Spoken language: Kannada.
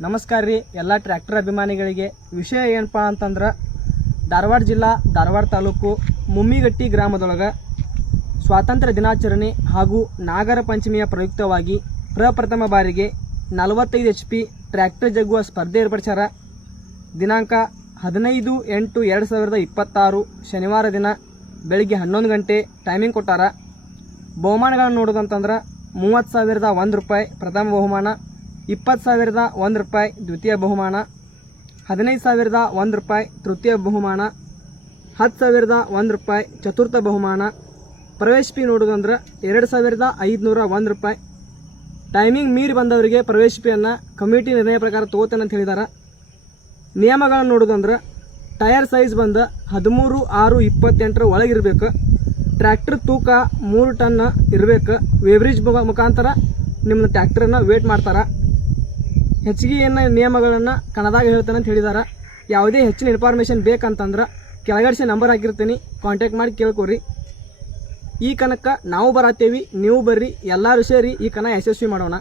ನಮಸ್ಕಾರ ರೀ ಎಲ್ಲ ಟ್ರ್ಯಾಕ್ಟರ್ ಅಭಿಮಾನಿಗಳಿಗೆ. ವಿಷಯ ಏನಪ್ಪ ಅಂತಂದ್ರೆ ಧಾರವಾಡ ಜಿಲ್ಲಾ ಧಾರವಾಡ ತಾಲೂಕು ಮುಮ್ಮಿಗಟ್ಟಿ ಗ್ರಾಮದೊಳಗೆ ಸ್ವಾತಂತ್ರ್ಯ ದಿನಾಚರಣೆ ಹಾಗೂ ನಾಗರ ಪಂಚಮಿಯ ಪ್ರಯುಕ್ತವಾಗಿ ಪ್ರಪ್ರಥಮ ಬಾರಿಗೆ 45 HP ಟ್ರ್ಯಾಕ್ಟರ್ ಜಗ್ಗುವ ಸ್ಪರ್ಧೆ ಏರ್ಪಡಿಸ್ಯಾರ. ದಿನಾಂಕ 15/8/2026 ಶನಿವಾರ ದಿನ ಬೆಳಿಗ್ಗೆ 11 ಗಂಟೆ ಟೈಮಿಂಗ್ ಕೊಟ್ಟಾರ. ಬಹುಮಾನಗಳನ್ನು ನೋಡೋದಂತಂದ್ರೆ 30,001 ರೂಪಾಯಿ ಪ್ರಥಮ ಬಹುಮಾನ, 20,001 ರೂಪಾಯಿ ದ್ವಿತೀಯ ಬಹುಮಾನ, 15,001 ರೂಪಾಯಿ ತೃತೀಯ ಬಹುಮಾನ, 10,001 ರೂಪಾಯಿ ಚತುರ್ಥ ಬಹುಮಾನ. ಪ್ರವೇಶ ಫೀ ನೋಡೋದಂದ್ರೆ 2,501 ರೂಪಾಯಿ. ಟೈಮಿಂಗ್ ಮೀರಿ ಬಂದವರಿಗೆ ಪ್ರವೇಶ ಫೀಯನ್ನು ಕಮಿಟಿ ನಿರ್ಣಯ ಪ್ರಕಾರ ತಗೋತಾನೆ ಅಂತ ಹೇಳಿದ್ದಾರೆ. ನಿಯಮಗಳನ್ನು ನೋಡೋದಂದ್ರೆ ಟೈರ್ ಸೈಜ್ ಬಂದು 13/6/28 ಒಳಗಿರಬೇಕು. ಟ್ರ್ಯಾಕ್ಟರ್ ತೂಕ 3 ಟನ್ ಇರಬೇಕು. ವೇವ್ರೇಜ್ ಮುಖಾಂತರ ನಿಮ್ಮ ಟ್ರ್ಯಾಕ್ಟರನ್ನು ವೇಟ್ ಮಾಡ್ತಾರೆ. ಹೆಚ್ಚಿಗೆ ಏನು ನಿಯಮಗಳನ್ನು ಕನ್ನಡದಾಗ ಹೇಳ್ತಾನೆ ಅಂತ ಹೇಳಿದ್ದಾರೆ. ಯಾವುದೇ ಹೆಚ್ಚಿನ ಇನ್ಫಾರ್ಮೇಷನ್ ಬೇಕಂತಂದ್ರೆ ಕೆಳಗಡೆ ನಂಬರ್ ಹಾಕಿರ್ತೀನಿ, ಕಾಂಟ್ಯಾಕ್ಟ್ ಮಾಡಿ ಕೇಳ್ಕೊರಿ. ಈ ಕನಕ ನಾವು ಬರತ್ತೇವಿ, ನೀವು ಬರ್ರಿ, ಎಲ್ಲರೂ ಸೇರಿ ಈ ಕನ ಯಶಸ್ವಿ ಮಾಡೋಣ.